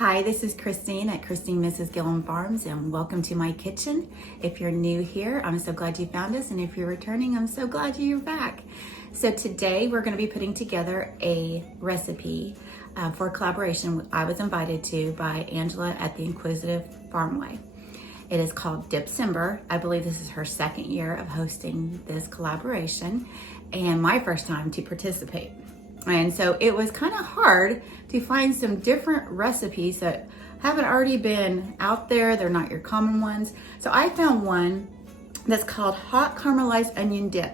Hi, this is Christine at Christine Mrs. Gillum Farms, and welcome to my kitchen. If you're new here, I'm so glad you found us, and if you're returning, I'm so glad you're back. So today we're going to be putting together a recipe for a collaboration I was invited to by Angela at the Inquisitive Farmwife. It is called Dipcember. I believe this is her second year of hosting this collaboration and my first time to participate. And so it was kind of hard to find some different recipes that haven't already been out there. They're not your common ones. So I found one that's called Hot Caramelized Onion Dip.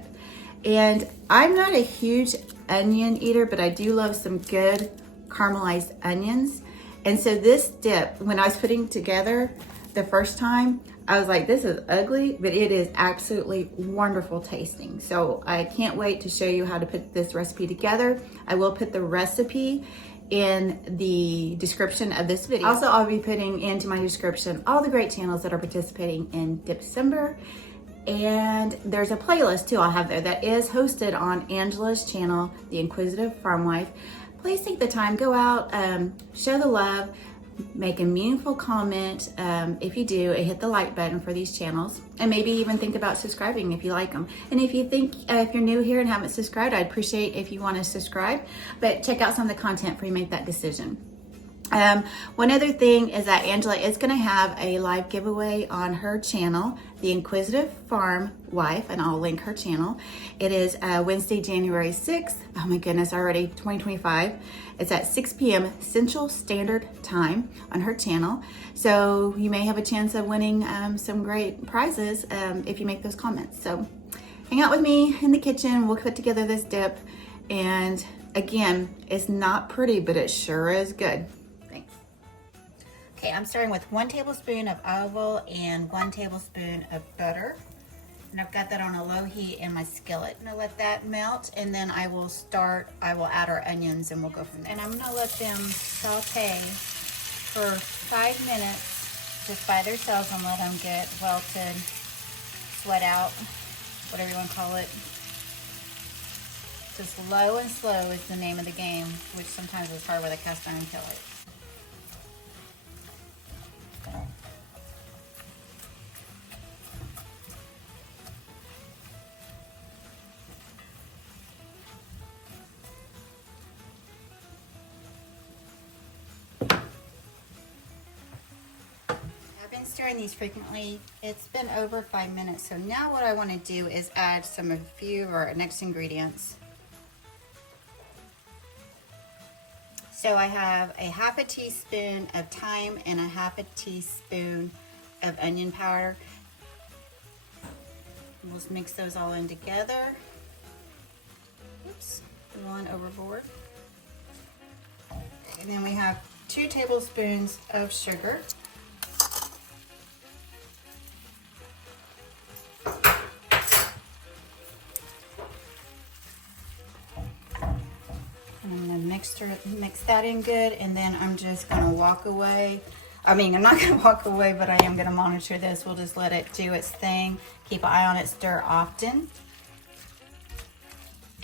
And I'm not a huge onion eater, but I do love some good caramelized onions. And so this dip, when I was putting together the first time, I was like, this is ugly, but it is absolutely wonderful tasting. So I can't wait to show you how to put this recipe together. I will put the recipe in the description of this video. Also, I'll be putting into my description all the great channels that are participating in Dipcember. And there's a playlist too I'll have there that is hosted on Angela's channel, The Inquisitive Farmwife. Please take the time, go out, show the love, make a meaningful comment if you do, and hit the like button for these channels, and maybe even think about subscribing if you like them. And if you think if you're new here and haven't subscribed, I'd appreciate if you want to subscribe, but check out some of the content before you make that decision. One other thing is that Angela is going to have a live giveaway on her channel, The Inquisitive Farmwife, and I'll link her channel. It is Wednesday, January 6th. Oh my goodness, already 2025. It's at 6 p.m. Central Standard Time on her channel. So you may have a chance of winning some great prizes if you make those comments. So hang out with me in the kitchen. We'll put together this dip. And again, it's not pretty, but it sure is good. Okay, I'm starting with 1 tablespoon of olive oil and 1 tablespoon of butter. And I've got that on a low heat in my skillet. I'm gonna let that melt, and then I will add our onions and we'll go from there. And I'm gonna let them saute for 5 minutes just by themselves and let them get welted, sweat out, whatever you wanna call it. Just low and slow is the name of the game, which sometimes is hard with a cast iron skillet. Stirring these frequently. It's been over 5 minutes, so now what I want to do is add a few of our next ingredients. So I have a half a teaspoon of thyme and a half a teaspoon of onion powder. We'll just mix those all in together. Oops, one overboard. And then we have 2 tablespoons of sugar. I'm gonna mix that in good, and then I'm just gonna walk away. I'm not gonna walk away, but I am gonna monitor this. We'll just let it do its thing. Keep an eye on it, stir often.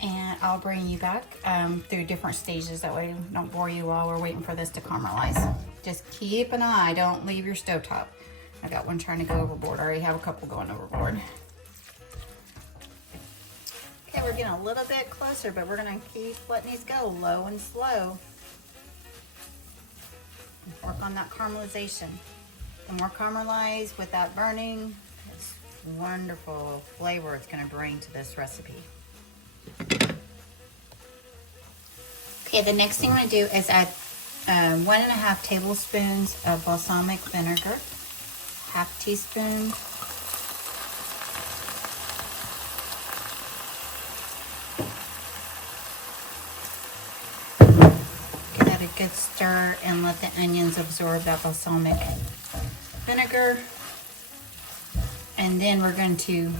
And I'll bring you back through different stages. That way I don't bore you while we're waiting for this to caramelize. Just keep an eye, don't leave your stovetop. I got one trying to go overboard. I already have a couple going overboard. Okay, we're getting a little bit closer, but we're gonna keep letting these go low and slow. Work on that caramelization. The more caramelized without burning, it's wonderful flavor it's gonna bring to this recipe. Okay, the next thing I'm gonna do is add 1.5 tablespoons of balsamic vinegar, half teaspoon. Good stir and let the onions absorb that balsamic vinegar. And then we're going to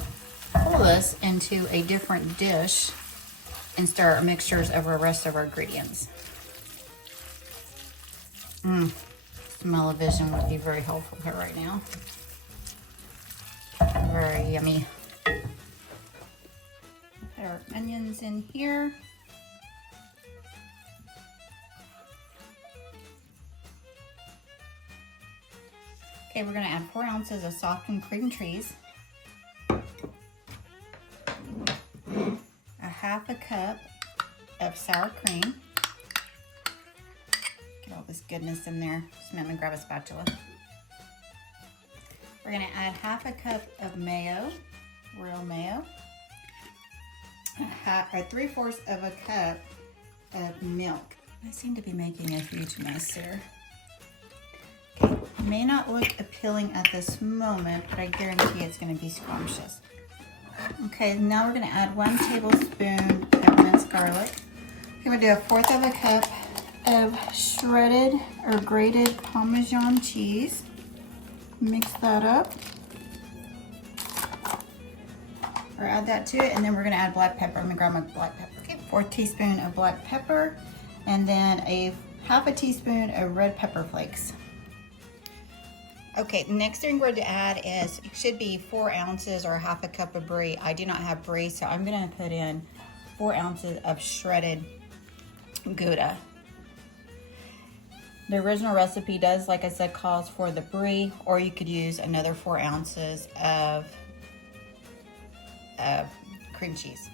pull this into a different dish and stir our mixtures of the rest of our ingredients. Smell-o-vision would be very helpful here right now. Very yummy. Put our onions in here. Okay, we're gonna add 4 ounces of softened cream cheese, a half a cup of sour cream. Get all this goodness in there. So I'm gonna grab a spatula. We're gonna add half a cup of mayo, royal mayo, or 3/4 of a cup of milk. I seem to be making a huge mess here. Okay, may not look appealing at this moment, but I guarantee it's gonna be scrumptious. Okay, now we're gonna add 1 tablespoon of minced garlic. I'm gonna do 1/4 of a cup of shredded or grated Parmesan cheese. Mix that up. Or add that to it, and then we're gonna add black pepper. I'm gonna grab my black pepper. Okay, 4 teaspoons of black pepper, and then a half a teaspoon of red pepper flakes. Okay, next thing we're going to add is, it should be 4 ounces or half a cup of brie. I do not have brie, so I'm gonna put in 4 ounces of shredded Gouda. The original recipe does, like I said, calls for the brie, or you could use another 4 ounces of cream cheese.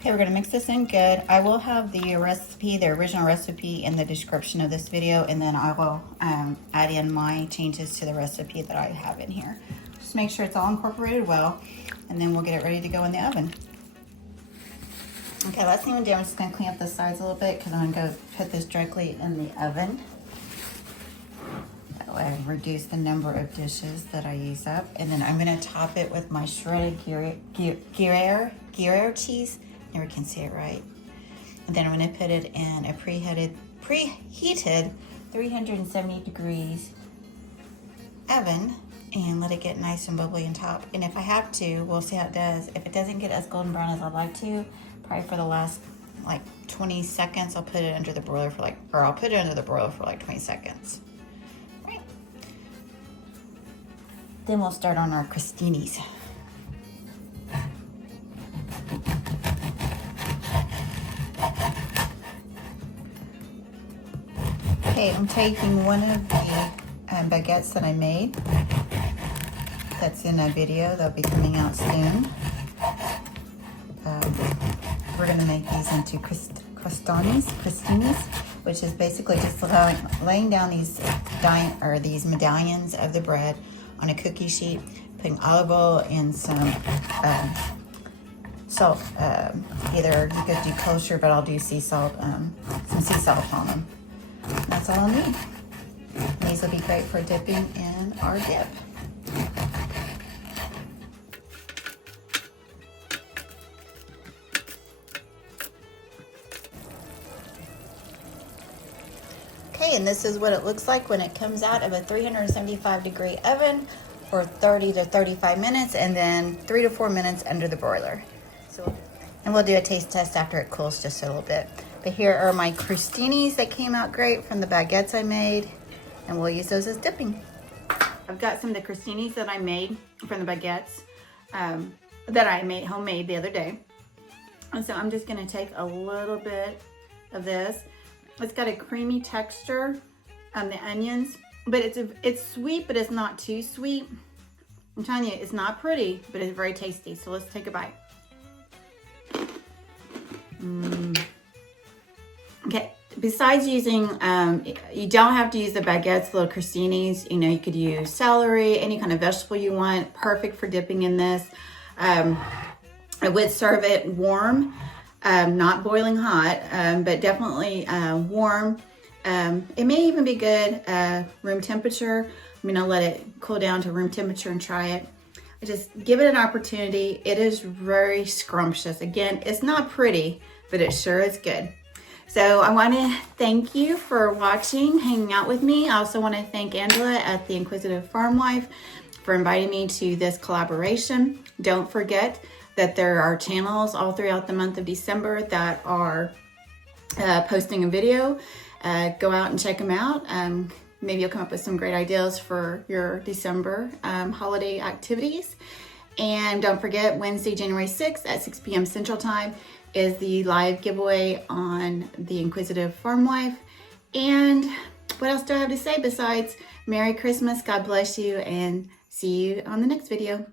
Okay, we're gonna mix this in good. I will have the recipe, the original recipe, in the description of this video, and then I will add in my changes to the recipe that I have in here. Just make sure it's all incorporated well, and then we'll get it ready to go in the oven. Okay, last thing I'm gonna do, I'm just gonna clean up the sides a little bit because I'm gonna go put this directly in the oven. That way I reduce the number of dishes that I use up. And then I'm gonna top it with my shredded Gruyere cheese. Never can say it right. And then I'm gonna put it in a preheated 370 degrees oven and let it get nice and bubbly on top. And if I have to, we'll see how it does. If it doesn't get as golden brown as I'd like to, probably for the last like 20 seconds, I'll put it under the broiler for like 20 seconds. Right. Then we'll start on our crostinis. Okay, I'm taking one of the baguettes that I made. That's in a video that'll be coming out soon. We're gonna make these into crostinis, which is basically just laying down these medallions of the bread on a cookie sheet, putting olive oil and some salt. Either you could do kosher, but I'll do sea salt, some sea salt on them. That's all I'll need. These will be great for dipping in our dip. Okay, and this is what it looks like when it comes out of a 375-degree oven for 30 to 35 minutes, and then 3 to 4 minutes under the broiler. And we'll do a taste test after it cools just a little bit. But here are my crostinis that came out great from the baguettes I made, and we'll use those as dipping. I've got some of the crostinis that I made from the baguettes that I made homemade the other day. And so I'm just gonna take a little bit of this. It's got a creamy texture on the onions, but it's sweet, but it's not too sweet. I'm telling you, it's not pretty, but it's very tasty. So let's take a bite. Okay, besides using, you don't have to use the baguettes, little crostinis. You know, you could use celery, any kind of vegetable you want. Perfect for dipping in this. I would serve it warm, not boiling hot, but definitely warm. It may even be good room temperature. I'm gonna let it cool down to room temperature and try it. Just give it an opportunity. It is very scrumptious. Again, it's not pretty, but it sure is good. So I want to thank you for watching, hanging out with me. I also want to thank Angela at the Inquisitive Farmwife for inviting me to this collaboration. Don't forget that there are channels all throughout the month of December that are posting a video. Go out and check them out. Maybe you'll come up with some great ideas for your December holiday activities. And don't forget, Wednesday, January 6th at 6 p.m. Central Time is the live giveaway on the Inquisitive Farmwife. And what else do I have to say besides Merry Christmas, God bless you, and see you on the next video.